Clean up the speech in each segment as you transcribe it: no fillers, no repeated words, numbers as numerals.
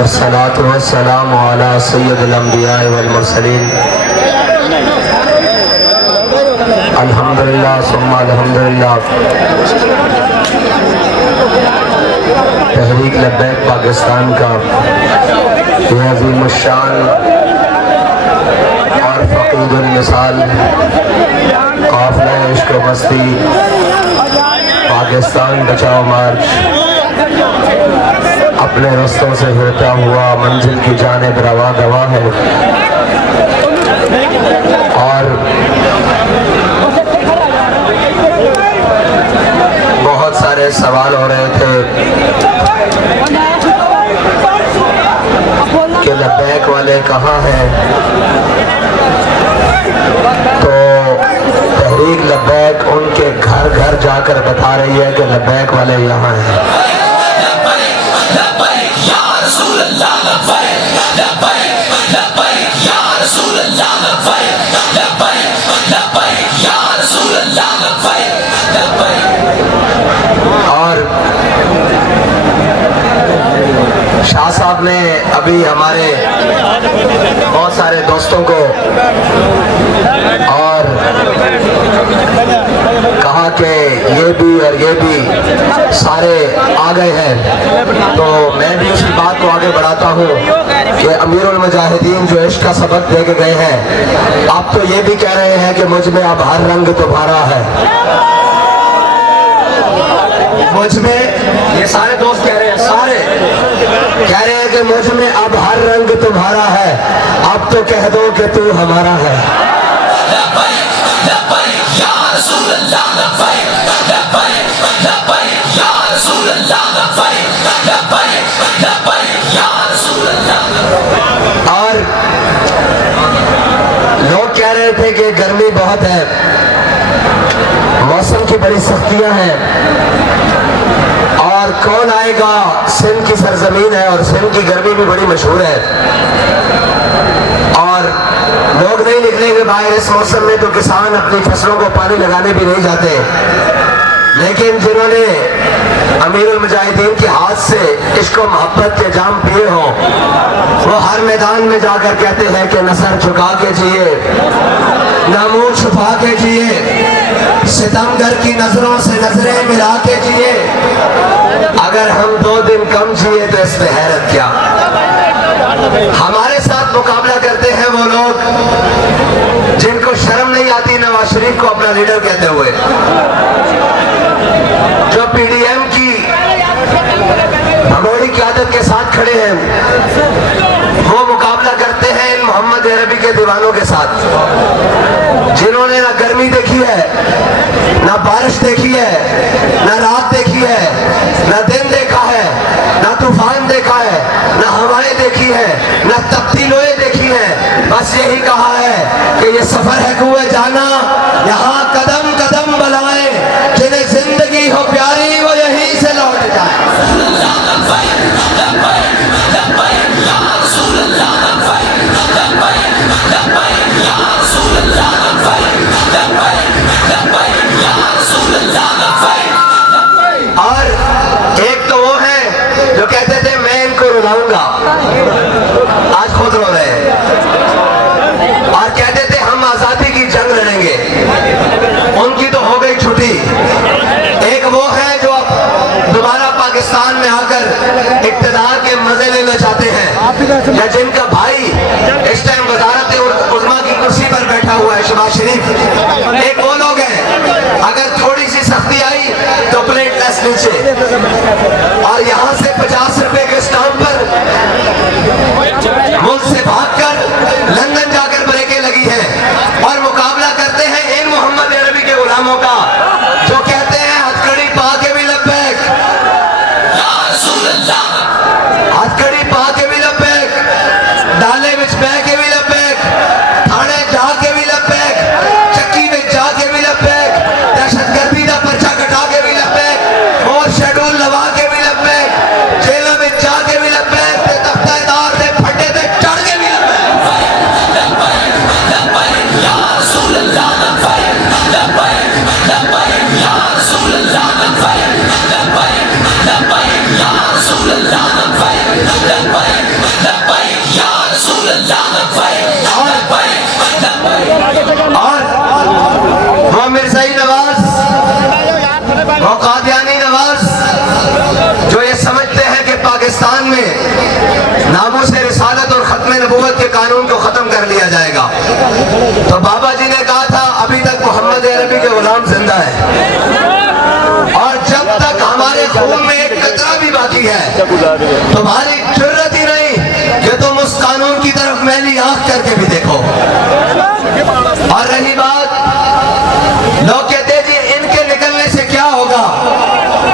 वस्सलातु वस्सलामु अला सय्यदिल अंबिया वल मुरसलीन अल्हम्दुलिल्लाह सुम्मा अल्हम्दुलिल्लाह। तहरीक लब्बैक पाकिस्तान का ये अज़ीम शान और फ़क़ीदुल मिसाल काफ़िला इश्क़ व मस्ती पाकिस्तान बचाओ मार्च अपने रास्तों से होता हुआ मंजिल की जानिब रवा दवा है। और बहुत सारे सवाल हो रहे थे कि लब्बैक वाले कहाँ हैं, तो तहरीक लब्बैक उनके घर घर जाकर बता रही है कि लब्बैक वाले यहाँ हैं। और शाह साहब ने अभी हमारे बहुत सारे दोस्तों को और कहा कि ये भी और ये भी सारे आ गए हैं, तो मैं भी उसी बात को आगे बढ़ाता हूँ कि अमीरुल मुजाहिदीन जो इश्क का सबक दे के गए हैं, आप तो ये भी कह रहे हैं कि मुझ में अब हर रंग तुम्हारा है। मुझ में, ये सारे दोस्त कह रहे हैं, सारे कह रहे हैं कि मुझ में अब हर रंग तुम्हारा है, अब तो कह दो कि तू हमारा है। और लोग कह रहे थे कि गर्मी बहुत है, मौसम की बड़ी सख्तियां हैं, और कौन आएगा, सिंध की सरजमीन है और सिंध की गर्मी भी बड़ी मशहूर है, और लोग नहीं निकलेंगे बाहर इस मौसम में, तो किसान अपनी फसलों को पानी लगाने भी नहीं जाते। लेकिन जिन्होंने अमीरुल मुजाहिदीन के हाथ से इश्क व मोहब्बत के जाम पिए हों, वो हर मैदान में जाकर कहते हैं कि न सर झुका के जिए, न मुंह छुपा के जिए, सितमगर की नजरों से नजरें मिला के जिए। अगर हम 2 दिन कम जिए तो इसमें हैरत क्या। हमारे साथ मुकाबला करते हैं वो लोग जिनको शर्म नहीं आती नवाज शरीफ को अपना लीडर कहते हुए, जो पीडीएम की भगोड़ी क़यादत के साथ खड़े हैं। वो मुकाबला करते हैं इन मोहम्मद अरबी के दीवानों के साथ, जिन्होंने ना गर्मी देखी है, ना बारिश देखी है, ना रात देखी है, ना दिन देखा है, ना तूफान देखा है, ना हवाएं देखी है, ना तब्दीलियां देखी है। बस यही कहा है कि ये सफर है कुए जाना, यहाँ कदम कदम बलाए, जिन्हें जिंदगी हो प्यारी वो यहीं से लौट जाए। और एक तो वो है जो कहते थे मैं इनको रुलाऊंगा, आज खुद रो रहे हैं, और कहते थे हम आजादी की जंग लड़ेंगे, उनकी तो हो गई छुट्टी। एक वो है जो दोबारा पाकिस्तान में आकर इक़्तिदार के मजे लेना चाहते हैं, या जिनका भाई इस टाइम वज़ारत उज़्मा की कुर्सी पर बैठा हुआ है, शहबाज शरीफ। एक वो लोग हैं, अगर थोड़ी सी सख्ती आई तो प्लेट लेस नीचे, और यहाँ से 50 रुपए के स्टाम्प पर मुल्क से भागकर और वो मिर्ज़ाई नवाज, वो कादियानी नवाज, जो ये समझते हैं कि पाकिस्तान में नामूस रिसालत और खत्म नबूवत के कानून को खत्म कर लिया जाएगा। तो बाबा जी ने कहा था अभी तक मोहम्मद अरबी के गुलाम जिंदा है, और जब तक हमारे खून में एक कतरा भी बाकी है तुम्हारी जरूरत ही नहीं कि तुम उस कानून की तरफ मैली आंख करके भी देखो। और रही बात, लोग कहते जी इनके निकलने से क्या होगा,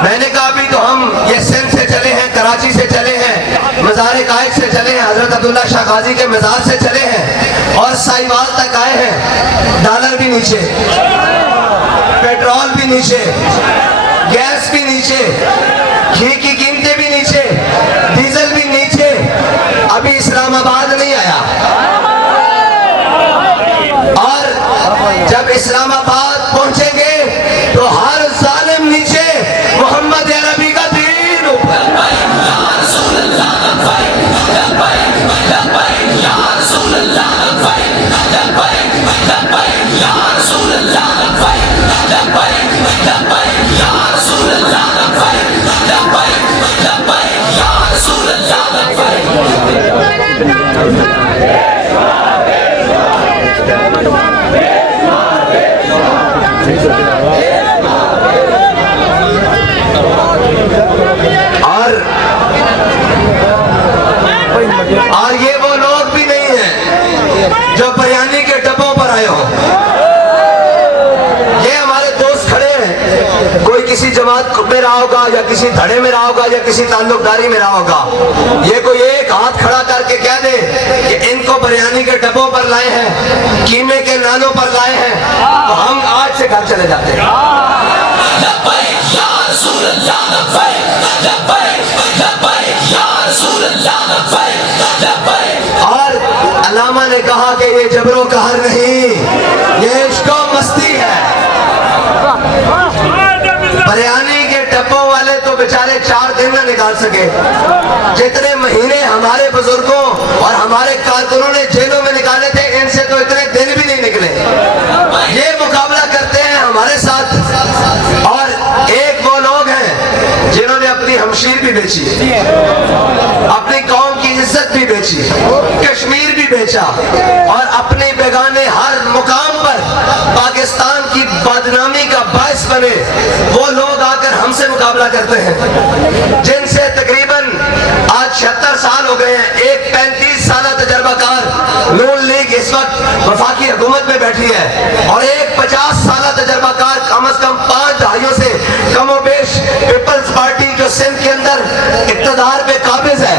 मैंने कहा अभी तो हम ये सिंध से चले हैं, कराची से चले हैं, मज़ार कायद से चले हैं, हजरत अब्दुल्ला शाह गाजी के मज़ार से चले हैं और साहिवाल तक आए हैं। डॉलर भी नीचे, पेट्रोल भी नीचे, गैस भी नीचे, घी की कीमतें भी नीचे, डीजल भी नीचे, अभी इस्लामाबाद नहीं आया। और जब इस्लामाबाद पहुंचेंगे तो हर जालिम नीचे, मोहम्मद अरबी का दीन ऊपर। और ये वो लोग भी नहीं हैं जो बिरयानी के डब्बों पर आए हो। ये हमारे दोस्त खड़े हैं, कोई किसी जमात में रहा होगा या किसी धड़े में रहा होगा या किसी ताल्लुकदारी में रहा होगा। ये कोई एक हाथ खड़ा करके कह दे कि इनको बिरयानी के डब्बों पर लाए हैं, कीमे के नानों पर लाए हैं, तो हम आज से घर चले जाते हैं। और अल्लामा ने कहा कि ये जबरो कहर नहीं, ये इश्क मस्ती है। बिरयानी के डब्बों वाले तो बेचारे 4 दिन न निकाल सके, जितने महीने हमारे बुजुर्गों और हमारे कारकुनों ने जेलों में निकाले थे, इनसे तो इतने दिन भी नहीं निकले। ये मुकाबला करते हैं हमारे साथ। और एक वो लोग हैं जिन्होंने अपनी हमशीर भी बेची, अपनी कौम की इज्जत भी बेची, कश्मीर भी बेचा, और अपने बेगाने हर मुकाम पर पाकिस्तान की बदनामी का बायस बने वो लोग आकर हमसे मुकाबला करते हैं, जिनसे तकरीबन आज 76 साल हो गए हैं। एक 35 साल तजर्बाकार नून लीग इस वक्त वफाकी हुकूमत में बैठी है, और एक 50 साल तजर्बाकार कम अज कम 5 दहाइयों से कमोबेश पीपल्स पार्टी जो सिंध के अंदर इक़्तिदार पे काबिज है,